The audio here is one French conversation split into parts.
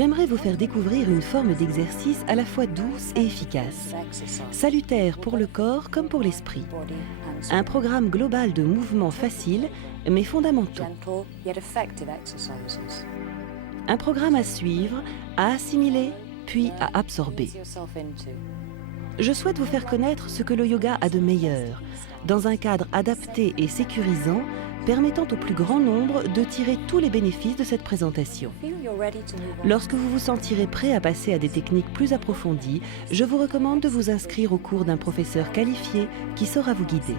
j'aimerais vous faire découvrir une forme d'exercice à la fois douce et efficace, salutaire pour le corps comme pour l'esprit. Un programme global de mouvements faciles mais fondamentaux. Un programme à suivre, à assimiler, puis à absorber. Je souhaite vous faire connaître ce que le yoga a de meilleur, dans un cadre adapté et sécurisant, permettant au plus grand nombre de tirer tous les bénéfices de cette présentation. Lorsque vous vous sentirez prêt à passer à des techniques plus approfondies, je vous recommande de vous inscrire au cours d'un professeur qualifié qui saura vous guider.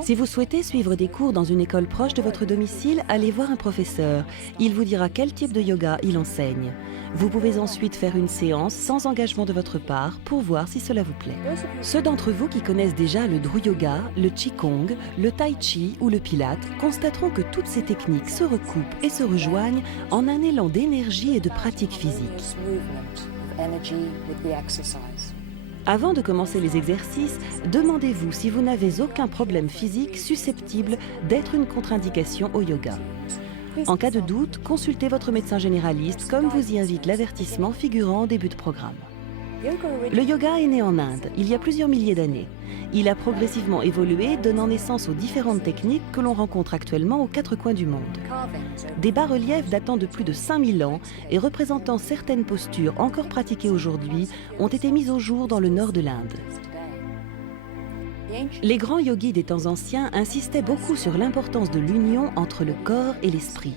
Si vous souhaitez suivre des cours dans une école proche de votre domicile, allez voir un professeur. Il vous dira quel type de yoga il enseigne. Vous pouvez ensuite faire une séance sans engagement de votre part pour voir si cela vous plaît. Ceux d'entre vous qui connaissent déjà le Dru Yoga, le Qigong, le Tai Chi ou le Pilate constateront que toutes ces techniques se recoupent et se rejoignent en un élan d'énergie et de pratique physique. Avant de commencer les exercices, demandez-vous si vous n'avez aucun problème physique susceptible d'être une contre-indication au yoga. En cas de doute, consultez votre médecin généraliste comme vous y invite l'avertissement figurant en début de programme. Le yoga est né en Inde, il y a plusieurs milliers d'années. Il a progressivement évolué, donnant naissance aux différentes techniques que l'on rencontre actuellement aux quatre coins du monde. Des bas-reliefs datant de plus de 5000 ans et représentant certaines postures encore pratiquées aujourd'hui ont été mis au jour dans le nord de l'Inde. Les grands yogis des temps anciens insistaient beaucoup sur l'importance de l'union entre le corps et l'esprit.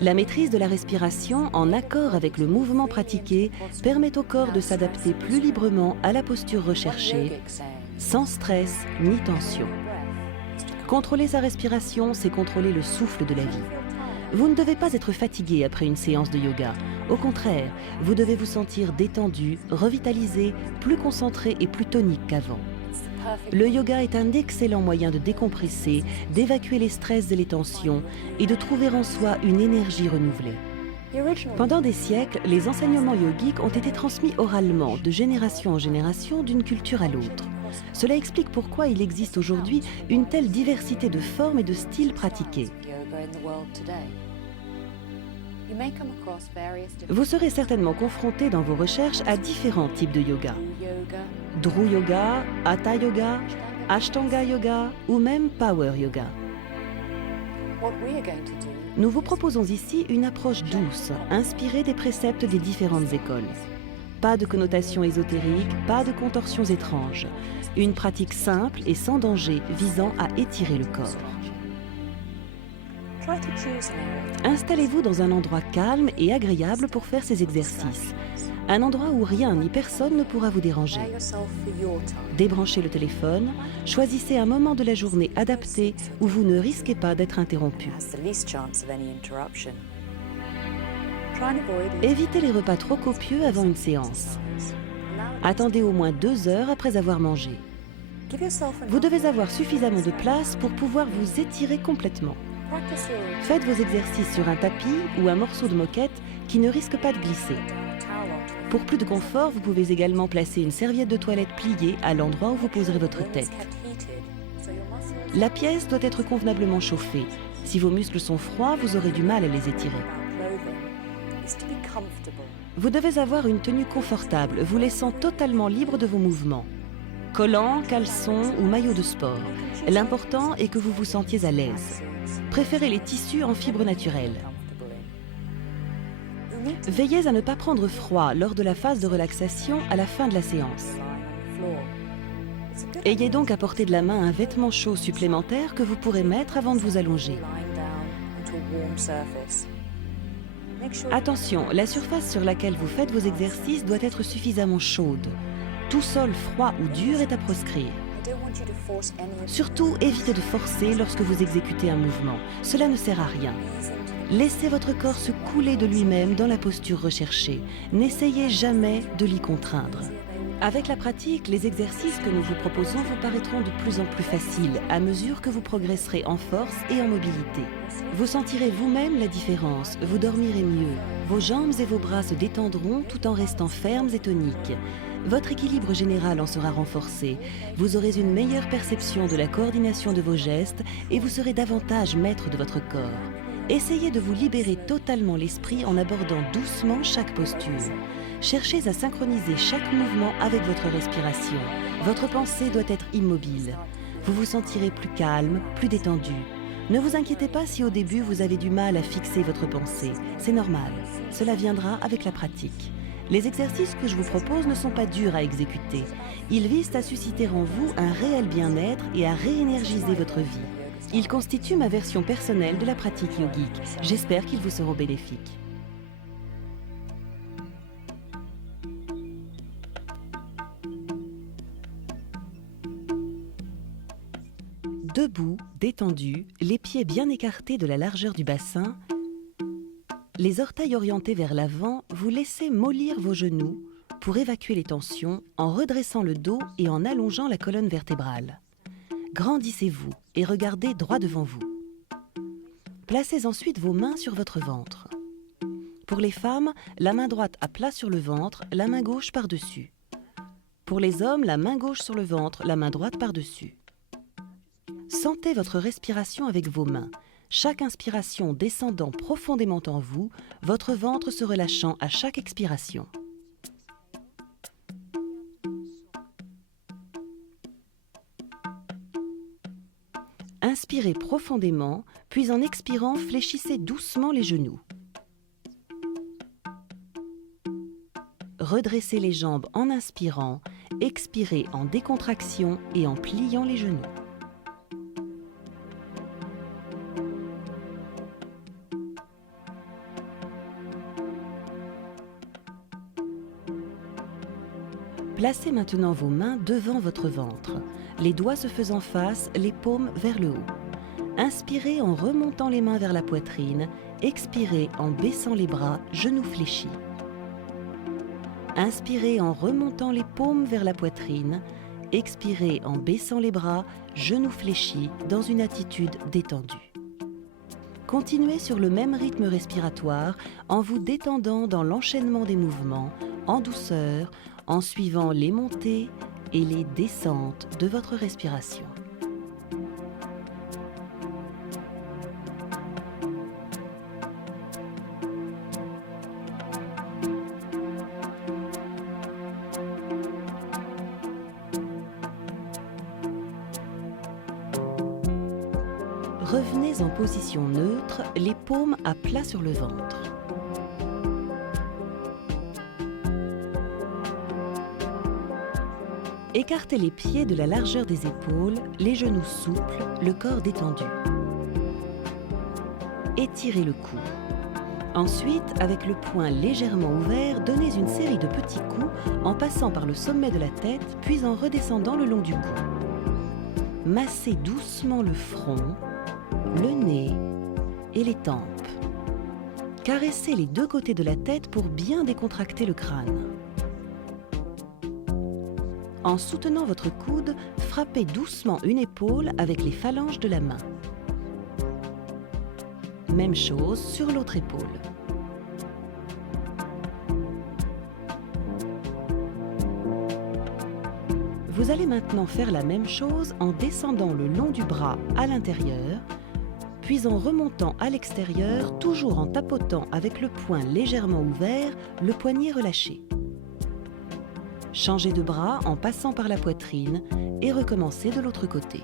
La maîtrise de la respiration, en accord avec le mouvement pratiqué, permet au corps de s'adapter plus librement à la posture recherchée, sans stress ni tension. Contrôler sa respiration, c'est contrôler le souffle de la vie. Vous ne devez pas être fatigué après une séance de yoga. Au contraire, vous devez vous sentir détendu, revitalisé, plus concentré et plus tonique qu'avant. Le yoga est un excellent moyen de décompresser, d'évacuer les stress et les tensions et de trouver en soi une énergie renouvelée. Pendant des siècles, les enseignements yogiques ont été transmis oralement, de génération en génération, d'une culture à l'autre. Cela explique pourquoi il existe aujourd'hui une telle diversité de formes et de styles pratiqués. Vous serez certainement confronté dans vos recherches à différents types de yoga. Dru Yoga, Hatha Yoga, Ashtanga Yoga ou même Power Yoga. Nous vous proposons ici une approche douce, inspirée des préceptes des différentes écoles. Pas de connotations ésotériques, pas de contorsions étranges. Une pratique simple et sans danger visant à étirer le corps. Installez-vous dans un endroit calme et agréable pour faire ces exercices. Un endroit où rien ni personne ne pourra vous déranger. Débranchez le téléphone, choisissez un moment de la journée adapté où vous ne risquez pas d'être interrompu. Évitez les repas trop copieux avant une séance. Attendez au moins 2 heures après avoir mangé. Vous devez avoir suffisamment de place pour pouvoir vous étirer complètement. Faites vos exercices sur un tapis ou un morceau de moquette qui ne risque pas de glisser. Pour plus de confort, vous pouvez également placer une serviette de toilette pliée à l'endroit où vous poserez votre tête. La pièce doit être convenablement chauffée. Si vos muscles sont froids, vous aurez du mal à les étirer. Vous devez avoir une tenue confortable, vous laissant totalement libre de vos mouvements. Collants, caleçons ou maillots de sport. L'important est que vous vous sentiez à l'aise. Préférez les tissus en fibres naturelles. Veillez à ne pas prendre froid lors de la phase de relaxation à la fin de la séance. Ayez donc à portée de la main un vêtement chaud supplémentaire que vous pourrez mettre avant de vous allonger. Attention, la surface sur laquelle vous faites vos exercices doit être suffisamment chaude. Tout sol froid ou dur est à proscrire. Surtout, évitez de forcer lorsque vous exécutez un mouvement. Cela ne sert à rien. Laissez votre corps se couler de lui-même dans la posture recherchée. N'essayez jamais de l'y contraindre. Avec la pratique, les exercices que nous vous proposons vous paraîtront de plus en plus faciles à mesure que vous progresserez en force et en mobilité. Vous sentirez vous-même la différence, vous dormirez mieux. Vos jambes et vos bras se détendront tout en restant fermes et toniques. Votre équilibre général en sera renforcé. Vous aurez une meilleure perception de la coordination de vos gestes et vous serez davantage maître de votre corps. Essayez de vous libérer totalement l'esprit en abordant doucement chaque posture. Cherchez à synchroniser chaque mouvement avec votre respiration. Votre pensée doit être immobile. Vous vous sentirez plus calme, plus détendu. Ne vous inquiétez pas si au début vous avez du mal à fixer votre pensée. C'est normal. Cela viendra avec la pratique. Les exercices que je vous propose ne sont pas durs à exécuter. Ils visent à susciter en vous un réel bien-être et à réénergiser votre vie. Ils constituent ma version personnelle de la pratique yogique. J'espère qu'ils vous seront bénéfiques. Debout, détendu, les pieds bien écartés de la largeur du bassin, les orteils orientés vers l'avant, vous laissez mollir vos genoux pour évacuer les tensions en redressant le dos et en allongeant la colonne vertébrale. Grandissez-vous et regardez droit devant vous. Placez ensuite vos mains sur votre ventre. Pour les femmes, la main droite à plat sur le ventre, la main gauche par-dessus. Pour les hommes, la main gauche sur le ventre, la main droite par-dessus. Sentez votre respiration avec vos mains. Chaque inspiration descendant profondément en vous, votre ventre se relâchant à chaque expiration. Inspirez profondément, puis en expirant, fléchissez doucement les genoux. Redressez les jambes en inspirant, expirez en décontraction et en pliant les genoux. Placez maintenant vos mains devant votre ventre, les doigts se faisant face, les paumes vers le haut. Inspirez en remontant les mains vers la poitrine, expirez en baissant les bras, genoux fléchis. Inspirez en remontant les paumes vers la poitrine, expirez en baissant les bras, genoux fléchis, dans une attitude détendue. Continuez sur le même rythme respiratoire en vous détendant dans l'enchaînement des mouvements, en douceur, en suivant les montées et les descentes de votre respiration. Revenez en position neutre, les paumes à plat sur le ventre. Écartez les pieds de la largeur des épaules, les genoux souples, le corps détendu. Étirez le cou. Ensuite, avec le poing légèrement ouvert, donnez une série de petits coups en passant par le sommet de la tête, puis en redescendant le long du cou. Massez doucement le front, le nez et les tempes. Caressez les deux côtés de la tête pour bien décontracter le crâne. En soutenant votre coude, frappez doucement une épaule avec les phalanges de la main. Même chose sur l'autre épaule. Vous allez maintenant faire la même chose en descendant le long du bras à l'intérieur, puis en remontant à l'extérieur, toujours en tapotant avec le poing légèrement ouvert, le poignet relâché. Changez de bras en passant par la poitrine et recommencez de l'autre côté.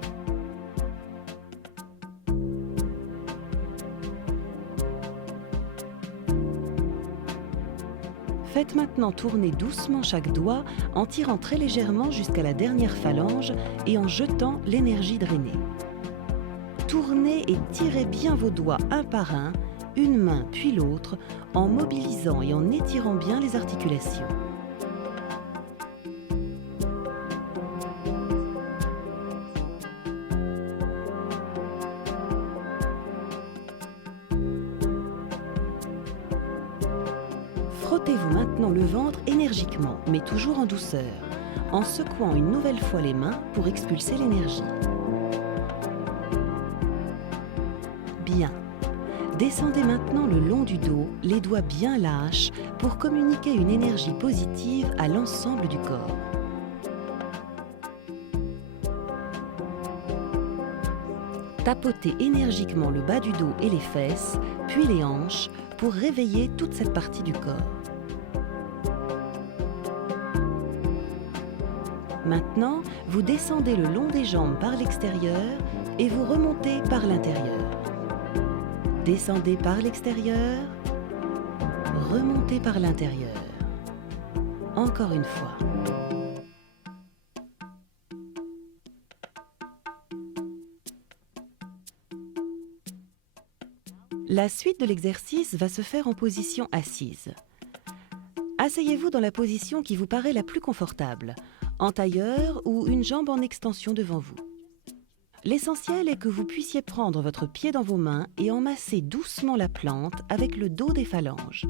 Faites maintenant tourner doucement chaque doigt en tirant très légèrement jusqu'à la dernière phalange et en jetant l'énergie drainée. Tournez et tirez bien vos doigts un par un, une main puis l'autre, en mobilisant et en étirant bien les articulations. Frottez-vous maintenant le ventre énergiquement, mais toujours en douceur, en secouant une nouvelle fois les mains pour expulser l'énergie. Bien. Descendez maintenant le long du dos, les doigts bien lâches, pour communiquer une énergie positive à l'ensemble du corps. Tapotez énergiquement le bas du dos et les fesses, puis les hanches, pour réveiller toute cette partie du corps. Maintenant, vous descendez le long des jambes par l'extérieur et vous remontez par l'intérieur. Descendez par l'extérieur, remontez par l'intérieur. Encore une fois. La suite de l'exercice va se faire en position assise. Asseyez-vous dans la position qui vous paraît la plus confortable, en tailleur ou une jambe en extension devant vous. L'essentiel est que vous puissiez prendre votre pied dans vos mains et en masser doucement la plante avec le dos des phalanges.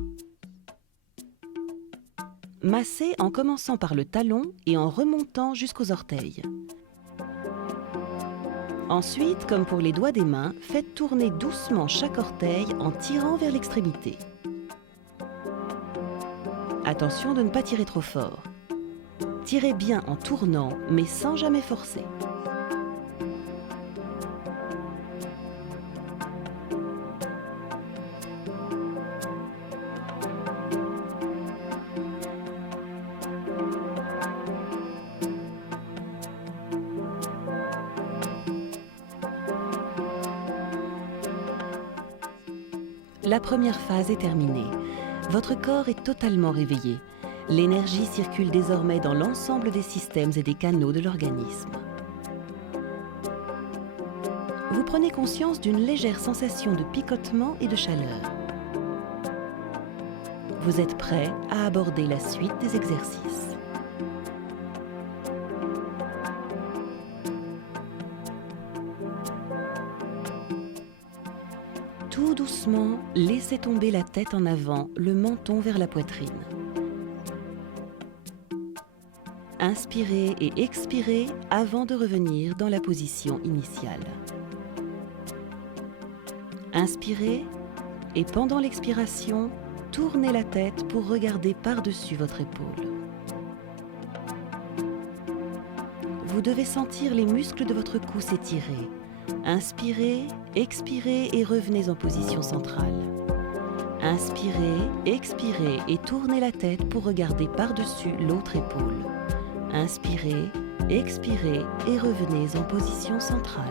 Massez en commençant par le talon et en remontant jusqu'aux orteils. Ensuite, comme pour les doigts des mains, faites tourner doucement chaque orteil en tirant vers l'extrémité. Attention de ne pas tirer trop fort. Tirez bien en tournant, mais sans jamais forcer. La première phase est terminée. Votre corps est totalement réveillé. L'énergie circule désormais dans l'ensemble des systèmes et des canaux de l'organisme. Vous prenez conscience d'une légère sensation de picotement et de chaleur. Vous êtes prêt à aborder la suite des exercices. Tout doucement, laissez tomber la tête en avant, le menton vers la poitrine. Inspirez et expirez avant de revenir dans la position initiale. Inspirez et pendant l'expiration, tournez la tête pour regarder par-dessus votre épaule. Vous devez sentir les muscles de votre cou s'étirer. Inspirez, expirez et revenez en position centrale. Inspirez, expirez et tournez la tête pour regarder par-dessus l'autre épaule. Inspirez, expirez et revenez en position centrale.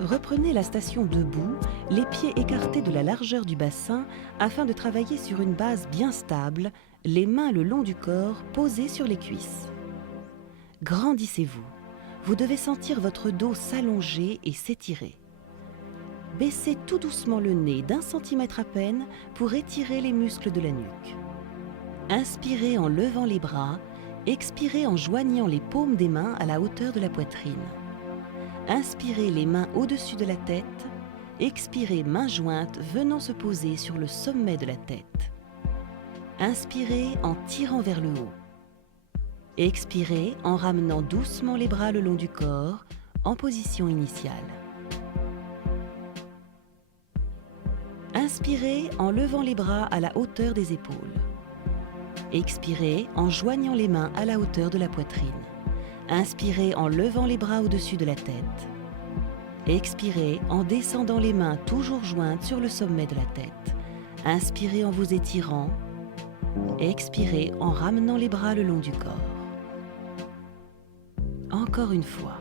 Reprenez la station debout, les pieds écartés de la largeur du bassin afin de travailler sur une base bien stable, les mains le long du corps posées sur les cuisses. Grandissez-vous. Vous devez sentir votre dos s'allonger et s'étirer. Baissez tout doucement le nez d'1 centimètre à peine pour étirer les muscles de la nuque. Inspirez en levant les bras, expirez en joignant les paumes des mains à la hauteur de la poitrine. Inspirez les mains au-dessus de la tête, expirez mains jointes venant se poser sur le sommet de la tête. Inspirez en tirant vers le haut. Expirez en ramenant doucement les bras le long du corps en position initiale. Inspirez en levant les bras à la hauteur des épaules. Expirez en joignant les mains à la hauteur de la poitrine. Inspirez en levant les bras au-dessus de la tête. Expirez en descendant les mains toujours jointes sur le sommet de la tête. Inspirez en vous étirant. Expirez en ramenant les bras le long du corps. Encore une fois.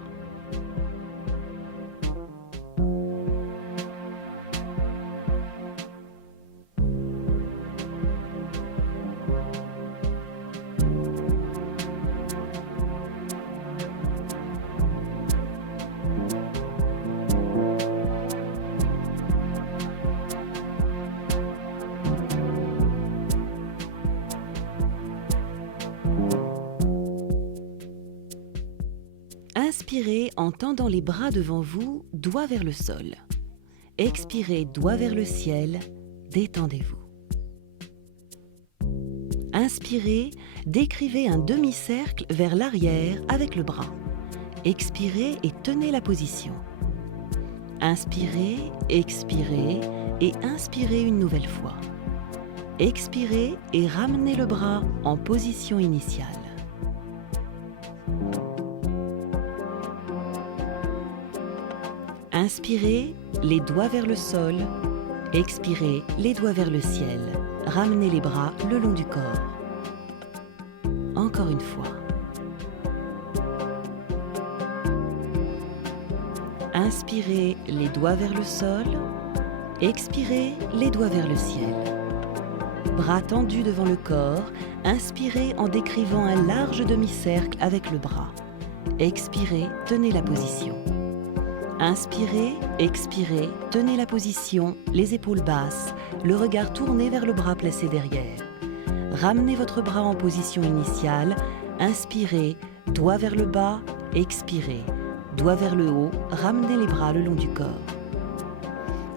Inspirez en tendant les bras devant vous, doigts vers le sol. Expirez, doigts vers le ciel, détendez-vous. Inspirez, décrivez un demi-cercle vers l'arrière avec le bras. Expirez et tenez la position. Inspirez, expirez et inspirez une nouvelle fois. Expirez et ramenez le bras en position initiale. Inspirez, les doigts vers le sol. Expirez, les doigts vers le ciel. Ramenez les bras le long du corps. Encore une fois. Inspirez, les doigts vers le sol. Expirez, les doigts vers le ciel. Bras tendus devant le corps. Inspirez en décrivant un large demi-cercle avec le bras. Expirez, tenez la position. Inspirez, expirez, tenez la position, les épaules basses, le regard tourné vers le bras placé derrière. Ramenez votre bras en position initiale. Inspirez, doigt vers le bas, expirez. Doigt vers le haut, ramenez les bras le long du corps.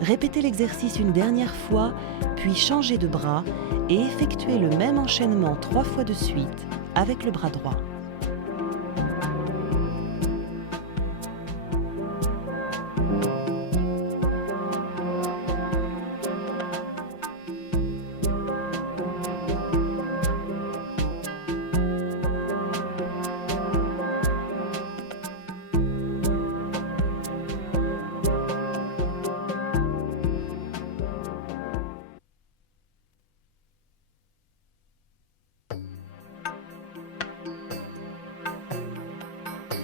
Répétez l'exercice une dernière fois, puis changez de bras et effectuez le même enchaînement 3 fois de suite avec le bras droit.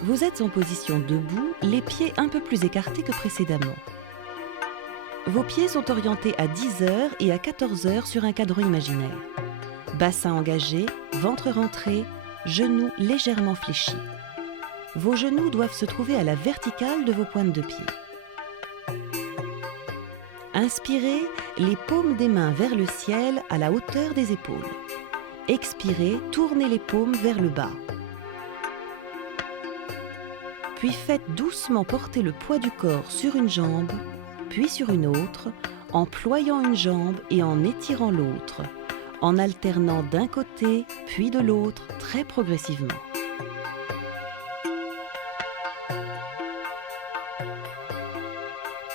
Vous êtes en position debout, les pieds un peu plus écartés que précédemment. Vos pieds sont orientés à 10h et à 14h sur un cadran imaginaire. Bassin engagé, ventre rentré, genoux légèrement fléchis. Vos genoux doivent se trouver à la verticale de vos pointes de pied. Inspirez, les paumes des mains vers le ciel à la hauteur des épaules. Expirez, tournez les paumes vers le bas. Puis faites doucement porter le poids du corps sur une jambe, puis sur une autre, en ployant une jambe et en étirant l'autre, en alternant d'un côté puis de l'autre très progressivement.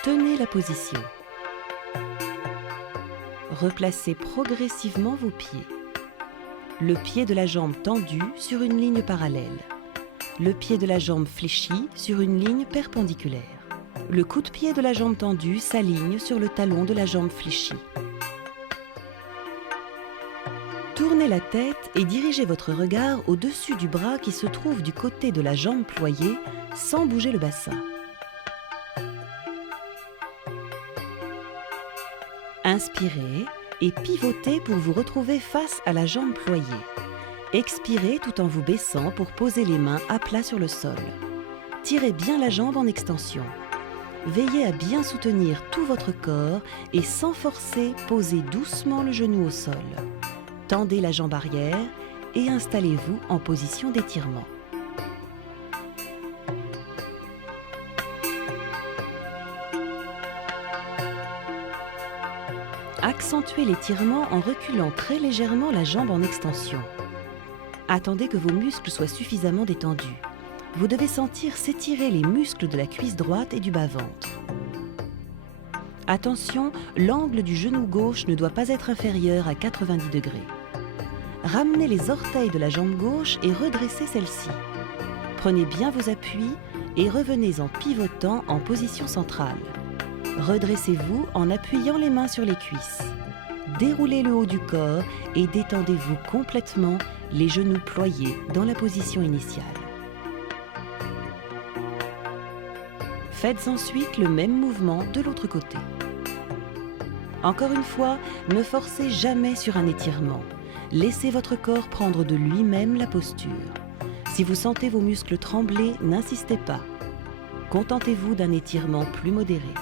Tenez la position. Replacez progressivement vos pieds. Le pied de la jambe tendu sur une ligne parallèle. Le pied de la jambe fléchi sur une ligne perpendiculaire. Le coup de pied de la jambe tendue s'aligne sur le talon de la jambe fléchie. Tournez la tête et dirigez votre regard au-dessus du bras qui se trouve du côté de la jambe ployée sans bouger le bassin. Inspirez et pivotez pour vous retrouver face à la jambe ployée. Expirez tout en vous baissant pour poser les mains à plat sur le sol. Tirez bien la jambe en extension. Veillez à bien soutenir tout votre corps et sans forcer, posez doucement le genou au sol. Tendez la jambe arrière et installez-vous en position d'étirement. Accentuez l'étirement en reculant très légèrement la jambe en extension. Attendez que vos muscles soient suffisamment détendus. Vous devez sentir s'étirer les muscles de la cuisse droite et du bas-ventre. Attention, l'angle du genou gauche ne doit pas être inférieur à 90 degrés. Ramenez les orteils de la jambe gauche et redressez celle-ci. Prenez bien vos appuis et revenez en pivotant en position centrale. Redressez-vous en appuyant les mains sur les cuisses. Déroulez le haut du corps et détendez-vous complètement, les genoux ployés dans la position initiale. Faites ensuite le même mouvement de l'autre côté. Encore une fois, ne forcez jamais sur un étirement. Laissez votre corps prendre de lui-même la posture. Si vous sentez vos muscles trembler, n'insistez pas. Contentez-vous d'un étirement plus modéré.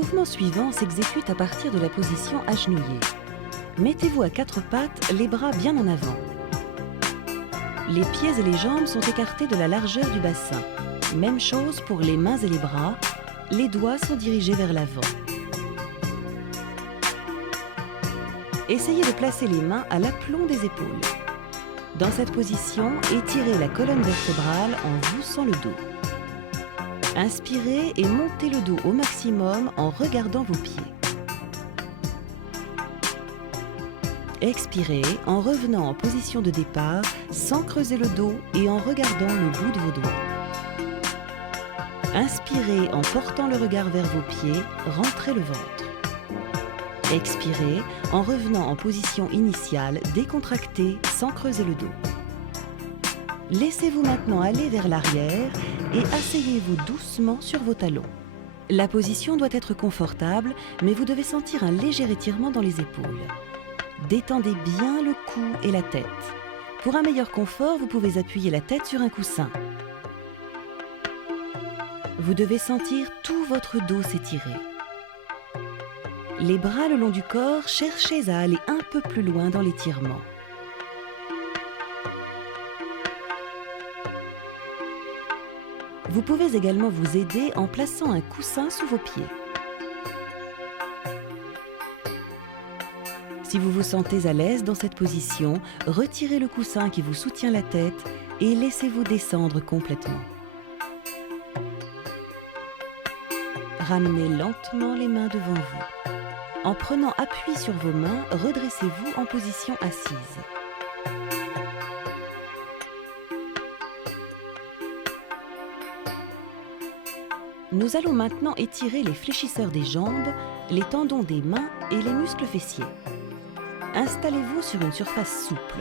mouvement suivant s'exécute à partir de la position agenouillée. Mettez-vous à quatre pattes, les bras bien en avant. Les pieds et les jambes sont écartés de la largeur du bassin. Même chose pour les mains et les bras, les doigts sont dirigés vers l'avant. Essayez de placer les mains à l'aplomb des épaules. Dans cette position, étirez la colonne vertébrale en voussant le dos. Inspirez et montez le dos au maximum en regardant vos pieds. Expirez en revenant en position de départ sans creuser le dos et en regardant le bout de vos doigts. Inspirez en portant le regard vers vos pieds, rentrez le ventre. Expirez en revenant en position initiale, décontractée sans creuser le dos. Laissez-vous maintenant aller vers l'arrière et asseyez-vous doucement sur vos talons. La position doit être confortable, mais vous devez sentir un léger étirement dans les épaules. Détendez bien le cou et la tête. Pour un meilleur confort, vous pouvez appuyer la tête sur un coussin. Vous devez sentir tout votre dos s'étirer. Les bras le long du corps, cherchez à aller un peu plus loin dans l'étirement. Vous pouvez également vous aider en plaçant un coussin sous vos pieds. Si vous vous sentez à l'aise dans cette position, retirez le coussin qui vous soutient la tête et laissez-vous descendre complètement. Ramenez lentement les mains devant vous. En prenant appui sur vos mains, redressez-vous en position assise. Nous allons maintenant étirer les fléchisseurs des jambes, les tendons des mains et les muscles fessiers. Installez-vous sur une surface souple.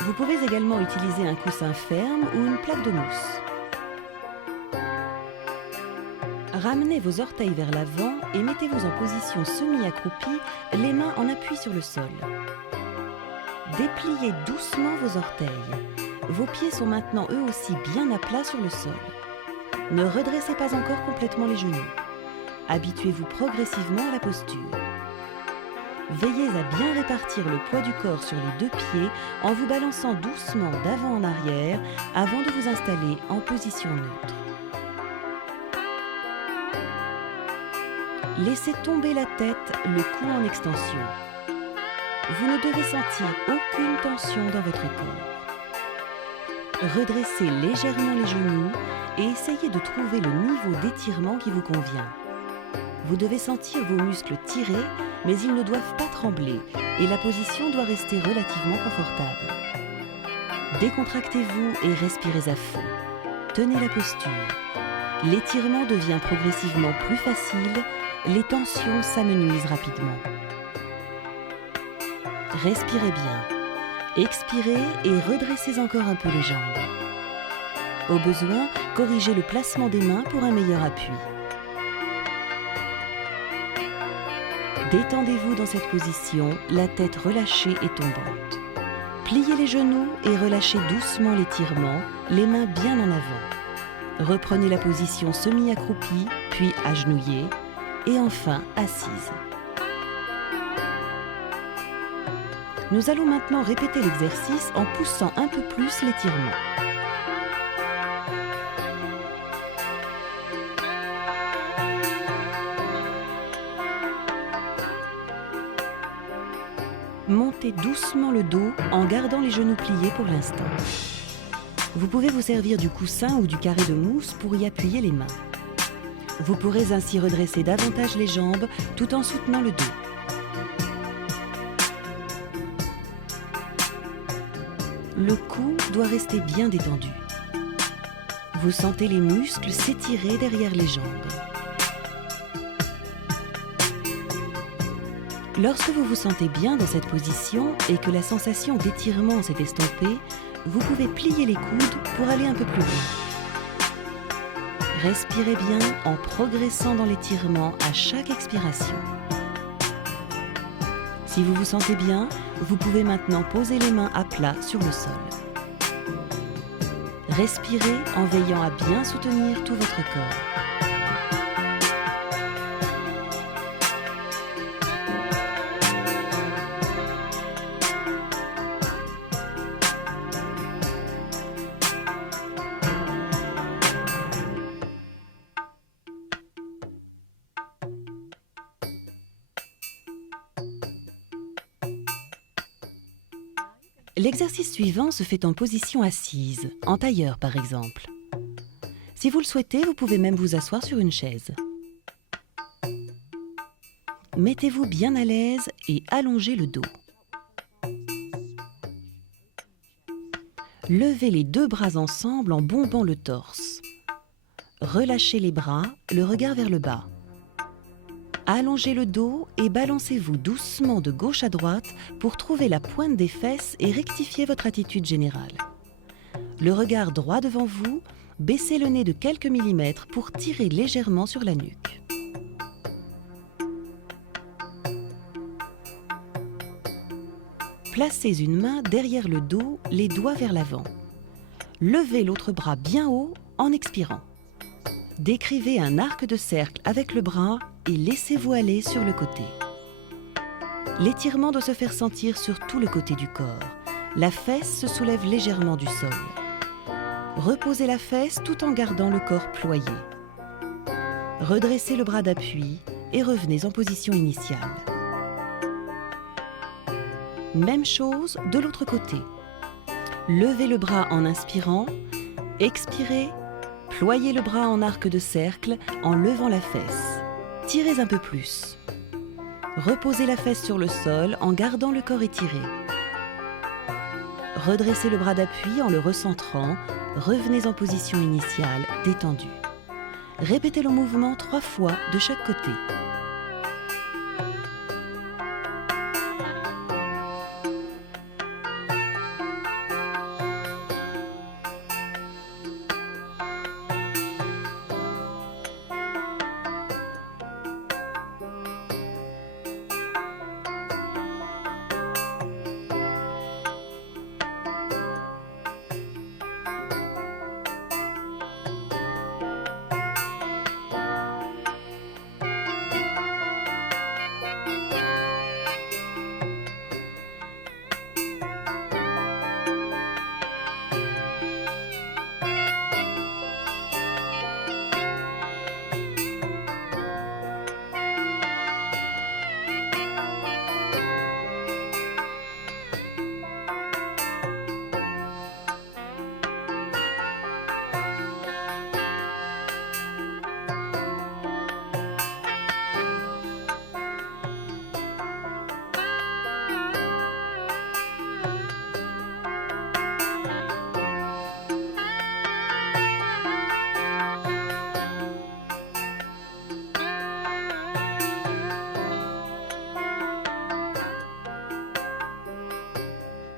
Vous pouvez également utiliser un coussin ferme ou une plaque de mousse. Ramenez vos orteils vers l'avant et mettez-vous en position semi-accroupie, les mains en appui sur le sol. Dépliez doucement vos orteils. Vos pieds sont maintenant eux aussi bien à plat sur le sol. Ne redressez pas encore complètement les genoux. Habituez-vous progressivement à la posture. Veillez à bien répartir le poids du corps sur les deux pieds en vous balançant doucement d'avant en arrière avant de vous installer en position neutre. Laissez tomber la tête, le cou en extension. Vous ne devez sentir aucune tension dans votre corps. Redressez légèrement les genoux et essayez de trouver le niveau d'étirement qui vous convient. Vous devez sentir vos muscles tirés, mais ils ne doivent pas trembler et la position doit rester relativement confortable. Décontractez-vous et respirez à fond. Tenez la posture. L'étirement devient progressivement plus facile, les tensions s'amenuisent rapidement. Respirez bien. Expirez et redressez encore un peu les jambes. Au besoin, corrigez le placement des mains pour un meilleur appui. Détendez-vous dans cette position, la tête relâchée et tombante. Pliez les genoux et relâchez doucement l'étirement, les mains bien en avant. Reprenez la position semi-accroupie, puis agenouillée, et enfin assise. Nous allons maintenant répéter l'exercice en poussant un peu plus l'étirement. Montez doucement le dos en gardant les genoux pliés pour l'instant. Vous pouvez vous servir du coussin ou du carré de mousse pour y appuyer les mains. Vous pourrez ainsi redresser davantage les jambes tout en soutenant le dos. Le cou doit rester bien détendu. Vous sentez les muscles s'étirer derrière les jambes. Lorsque vous vous sentez bien dans cette position et que la sensation d'étirement s'est estompée, vous pouvez plier les coudes pour aller un peu plus loin. Respirez bien en progressant dans l'étirement à chaque expiration. Si vous vous sentez bien, vous pouvez maintenant poser les mains à plat sur le sol. Respirez en veillant à bien soutenir tout votre corps. L'exercice suivant se fait en position assise, en tailleur par exemple. Si vous le souhaitez, vous pouvez même vous asseoir sur une chaise. Mettez-vous bien à l'aise et allongez le dos. Levez les deux bras ensemble en bombant le torse. Relâchez les bras, le regard vers le bas. Allongez le dos et balancez-vous doucement de gauche à droite pour trouver la pointe des fesses et rectifier votre attitude générale. Le regard droit devant vous, baissez le nez de quelques millimètres pour tirer légèrement sur la nuque. Placez une main derrière le dos, les doigts vers l'avant. Levez l'autre bras bien haut en expirant. Décrivez un arc de cercle avec le bras et laissez-vous aller sur le côté. L'étirement doit se faire sentir sur tout le côté du corps. La fesse se soulève légèrement du sol. Reposez la fesse tout en gardant le corps ployé. Redressez le bras d'appui et revenez en position initiale. Même chose de l'autre côté. Levez le bras en inspirant, expirez, ployez le bras en arc de cercle en levant la fesse. Tirez un peu plus. Reposez la fesse sur le sol en gardant le corps étiré. Redressez le bras d'appui en le recentrant, revenez en position initiale, détendue. Répétez le mouvement 3 fois de chaque côté.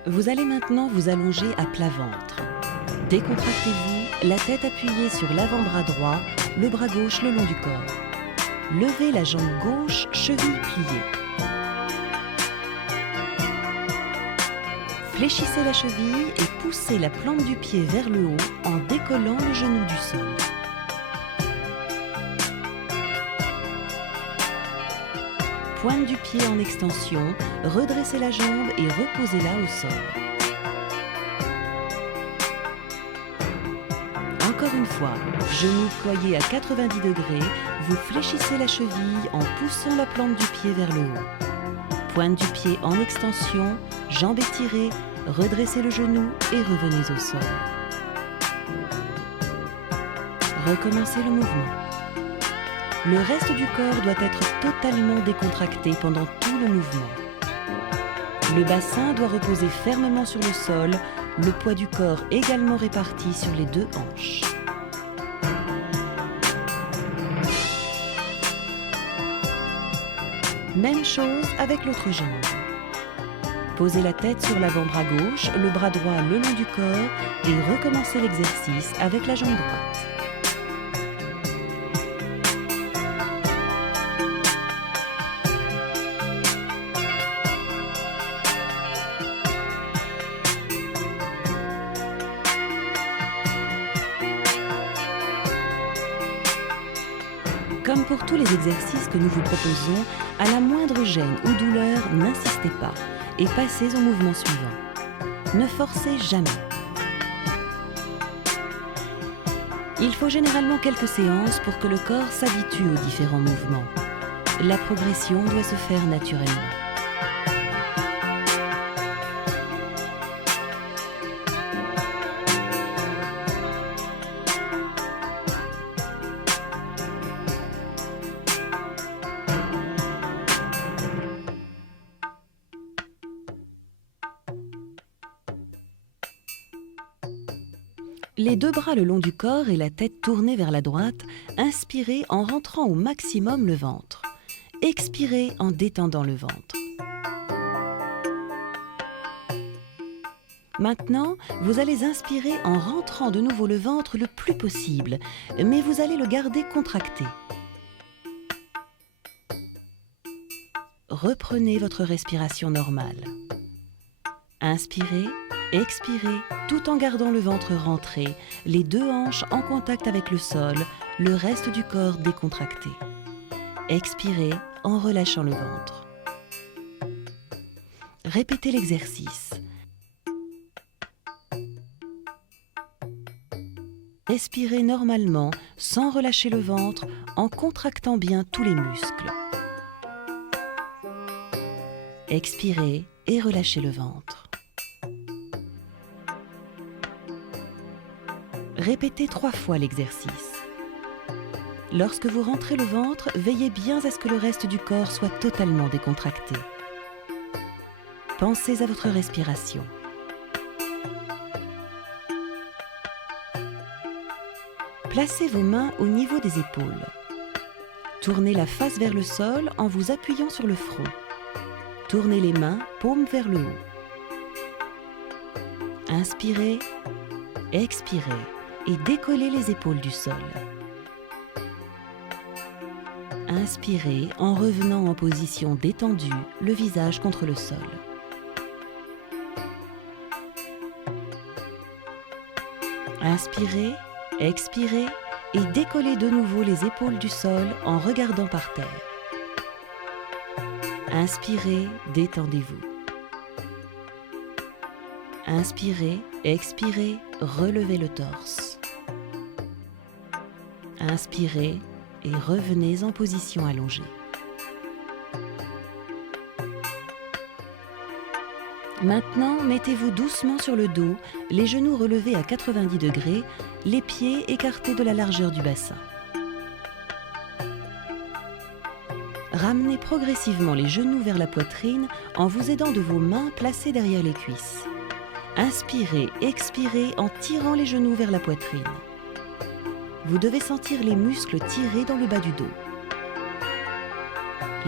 Vous allez maintenant vous allonger à plat ventre. Décontractez-vous, la tête appuyée sur l'avant-bras droit, le bras gauche le long du corps. Levez la jambe gauche, cheville pliée. Fléchissez la cheville et poussez la plante du pied vers le haut en décollant le genou du sol. Pointe du pied en extension, redressez la jambe et reposez-la au sol. Encore une fois, genou ployé à 90 degrés, vous fléchissez la cheville en poussant la plante du pied vers le haut. Pointe du pied en extension, jambe étirée, redressez le genou et revenez au sol. Recommencez le mouvement. Le reste du corps doit être totalement décontracté pendant tout le mouvement. Le bassin doit reposer fermement sur le sol, le poids du corps également réparti sur les deux hanches. Même chose avec l'autre jambe. Posez la tête sur l'avant-bras gauche, le bras droit le long du corps et recommencez l'exercice avec la jambe droite. Comme pour tous les exercices que nous vous proposons, à la moindre gêne ou douleur, n'insistez pas et passez au mouvement suivant. Ne forcez jamais. Il faut généralement quelques séances pour que le corps s'habitue aux différents mouvements. La progression doit se faire naturellement. Les deux bras le long du corps et la tête tournée vers la droite, inspirez en rentrant au maximum le ventre. Expirez en détendant le ventre. Maintenant, vous allez inspirer en rentrant de nouveau le ventre le plus possible, mais vous allez le garder contracté. Reprenez votre respiration normale. Inspirez, expirez, tout en gardant le ventre rentré, les deux hanches en contact avec le sol, le reste du corps décontracté. Expirez en relâchant le ventre. Répétez l'exercice. Respirez normalement, sans relâcher le ventre, en contractant bien tous les muscles. Expirez et relâchez le ventre. Répétez 3 fois l'exercice. Lorsque vous rentrez le ventre, veillez bien à ce que le reste du corps soit totalement décontracté. Pensez à votre respiration. Placez vos mains au niveau des épaules. Tournez la face vers le sol en vous appuyant sur le front. Tournez les mains, paumes vers le haut. Inspirez, expirez et décollez les épaules du sol. Inspirez en revenant en position détendue, le visage contre le sol. Inspirez, expirez et décollez de nouveau les épaules du sol en regardant par terre. Inspirez, détendez-vous. Inspirez, expirez, relevez le torse. Inspirez et revenez en position allongée. Maintenant, mettez-vous doucement sur le dos, les genoux relevés à 90 degrés, les pieds écartés de la largeur du bassin. Ramenez progressivement les genoux vers la poitrine en vous aidant de vos mains placées derrière les cuisses. Inspirez, expirez en tirant les genoux vers la poitrine. Vous devez sentir les muscles tirés dans le bas du dos.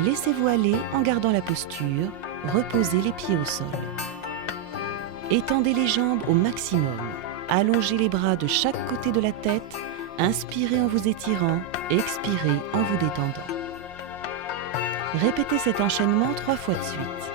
Laissez-vous aller en gardant la posture, reposez les pieds au sol. Étendez les jambes au maximum. Allongez les bras de chaque côté de la tête. Inspirez en vous étirant, expirez en vous détendant. Répétez cet enchaînement 3 fois de suite.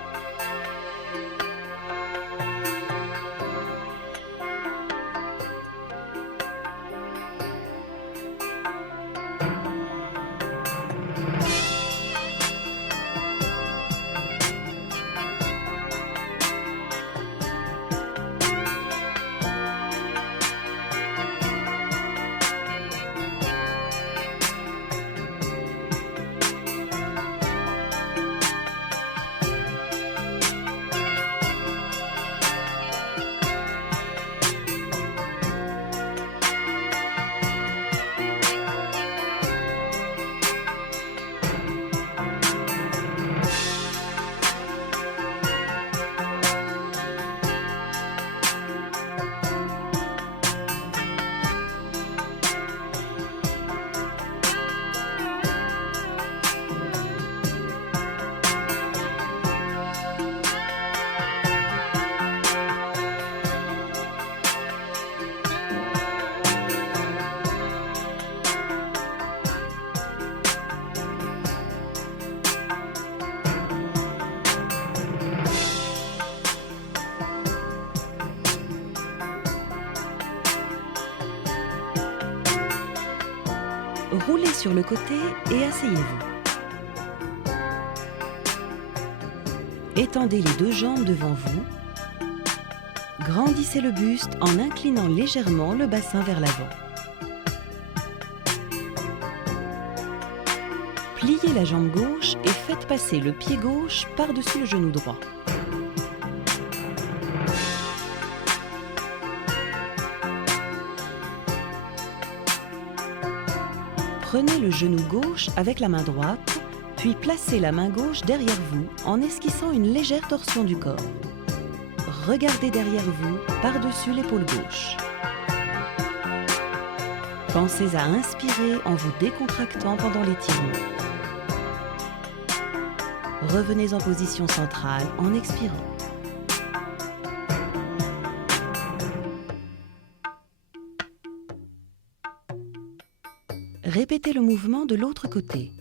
Roulez sur le côté et asseyez-vous. Étendez les 2 jambes devant vous. Grandissez le buste en inclinant légèrement le bassin vers l'avant. Pliez la jambe gauche et faites passer le pied gauche par-dessus le genou droit. Prenez le genou gauche avec la main droite, puis placez la main gauche derrière vous en esquissant une légère torsion du corps. Regardez derrière vous, par-dessus l'épaule gauche. Pensez à inspirer en vous décontractant pendant l'étirement. Revenez en position centrale en expirant. Répétez le mouvement de l'autre côté.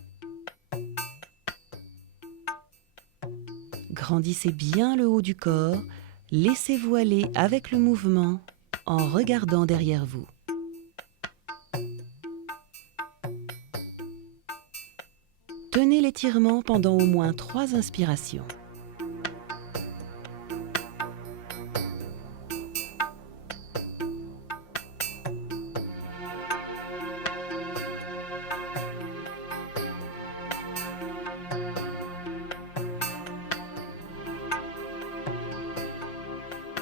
Grandissez bien le haut du corps, laissez-vous aller avec le mouvement en regardant derrière vous. Tenez l'étirement pendant au moins 3 inspirations.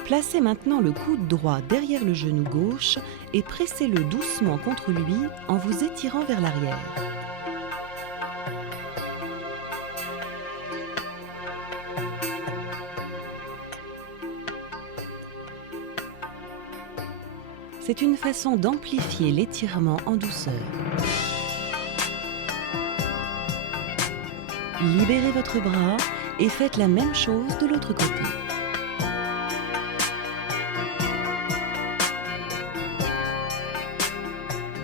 Placez maintenant le coude droit derrière le genou gauche et pressez-le doucement contre lui en vous étirant vers l'arrière. C'est une façon d'amplifier l'étirement en douceur. Libérez votre bras et faites la même chose de l'autre côté.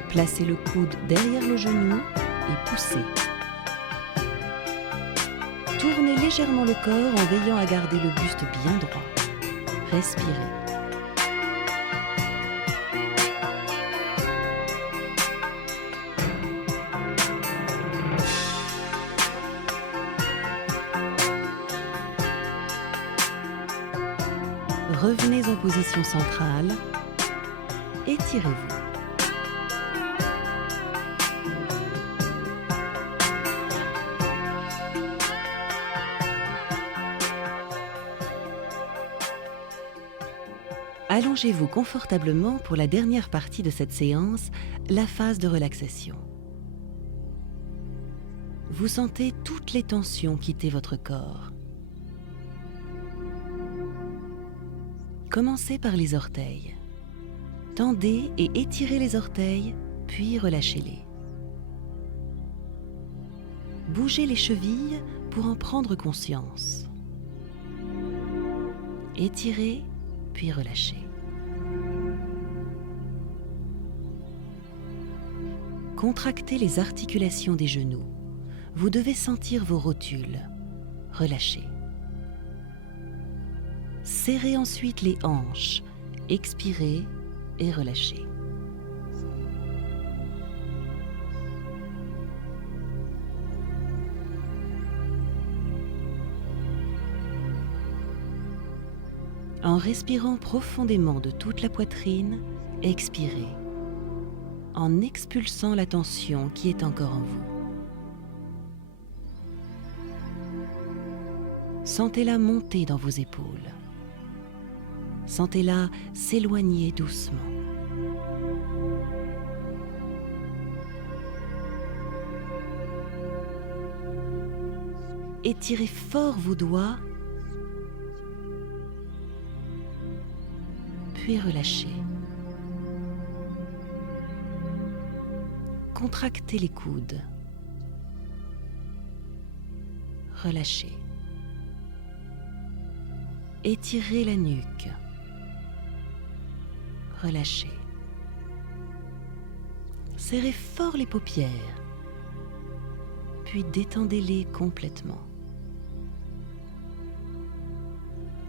Placez le coude derrière le genou et poussez. Tournez légèrement le corps en veillant à garder le buste bien droit. Respirez. Revenez en position centrale. Étirez-vous. Allongez-vous confortablement pour la dernière partie de cette séance, la phase de relaxation. Vous sentez toutes les tensions quitter votre corps. Commencez par les orteils. Tendez et étirez les orteils, puis relâchez-les. Bougez les chevilles pour en prendre conscience. Étirez, puis relâchez. Contractez les articulations des genoux. Vous devez sentir vos rotules. Relâchez. Serrez ensuite les hanches. Expirez et relâchez. En respirant profondément de toute la poitrine, expirez, en expulsant la tension qui est encore en vous. Sentez-la monter dans vos épaules. Sentez-la s'éloigner doucement. Étirez fort vos doigts, puis relâchez. Contractez les coudes. Relâchez. Étirez la nuque. Relâchez. Serrez fort les paupières, puis détendez-les complètement.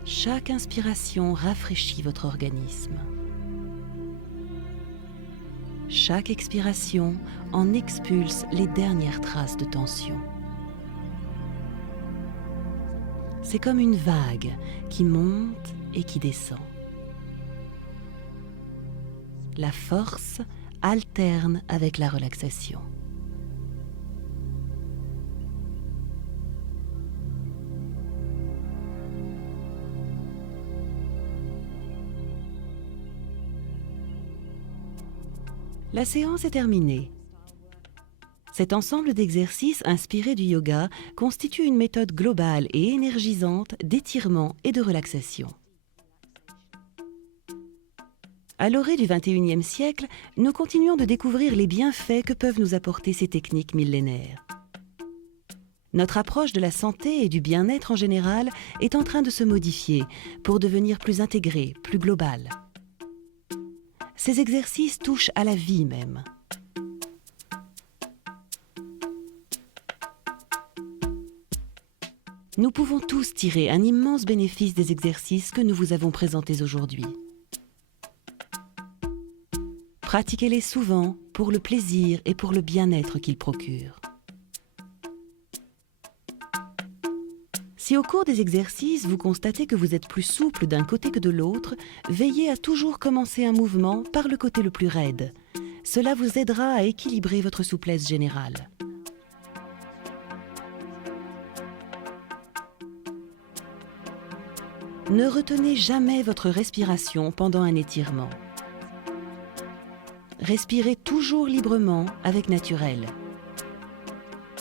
Chaque inspiration rafraîchit votre organisme. Chaque expiration en expulse les dernières traces de tension. C'est comme une vague qui monte et qui descend. La force alterne avec la relaxation. La séance est terminée. Cet ensemble d'exercices inspirés du yoga constitue une méthode globale et énergisante d'étirement et de relaxation. À l'orée du XXIe siècle, nous continuons de découvrir les bienfaits que peuvent nous apporter ces techniques millénaires. Notre approche de la santé et du bien-être en général est en train de se modifier pour devenir plus intégrée, plus globale. Ces exercices touchent à la vie même. Nous pouvons tous tirer un immense bénéfice des exercices que nous vous avons présentés aujourd'hui. Pratiquez-les souvent pour le plaisir et pour le bien-être qu'ils procurent. Si au cours des exercices, vous constatez que vous êtes plus souple d'un côté que de l'autre, veillez à toujours commencer un mouvement par le côté le plus raide. Cela vous aidera à équilibrer votre souplesse générale. Ne retenez jamais votre respiration pendant un étirement. Respirez toujours librement avec naturel.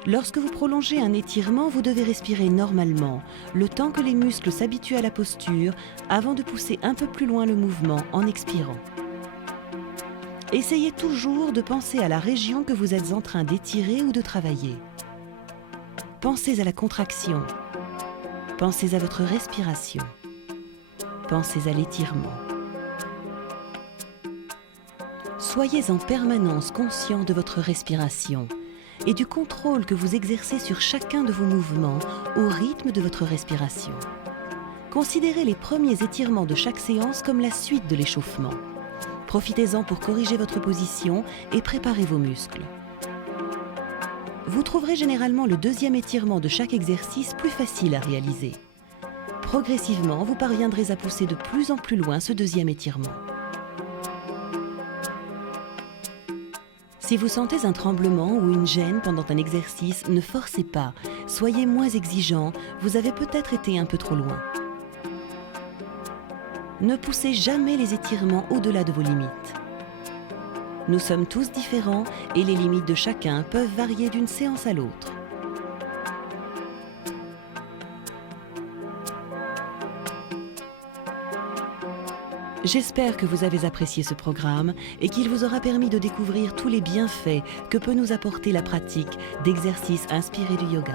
Lorsque vous prolongez un étirement, vous devez respirer normalement, le temps que les muscles s'habituent à la posture, avant de pousser un peu plus loin le mouvement en expirant. Essayez toujours de penser à la région que vous êtes en train d'étirer ou de travailler. Pensez à la contraction. Pensez à votre respiration. Pensez à l'étirement. Soyez en permanence conscient de votre respiration et du contrôle que vous exercez sur chacun de vos mouvements au rythme de votre respiration. Considérez les premiers étirements de chaque séance comme la suite de l'échauffement. Profitez-en pour corriger votre position et préparer vos muscles. Vous trouverez généralement le deuxième étirement de chaque exercice plus facile à réaliser. Progressivement, vous parviendrez à pousser de plus en plus loin ce deuxième étirement. Si vous sentez un tremblement ou une gêne pendant un exercice, ne forcez pas, soyez moins exigeant, vous avez peut-être été un peu trop loin. Ne poussez jamais les étirements au-delà de vos limites. Nous sommes tous différents et les limites de chacun peuvent varier d'une séance à l'autre. J'espère que vous avez apprécié ce programme et qu'il vous aura permis de découvrir tous les bienfaits que peut nous apporter la pratique d'exercices inspirés du yoga.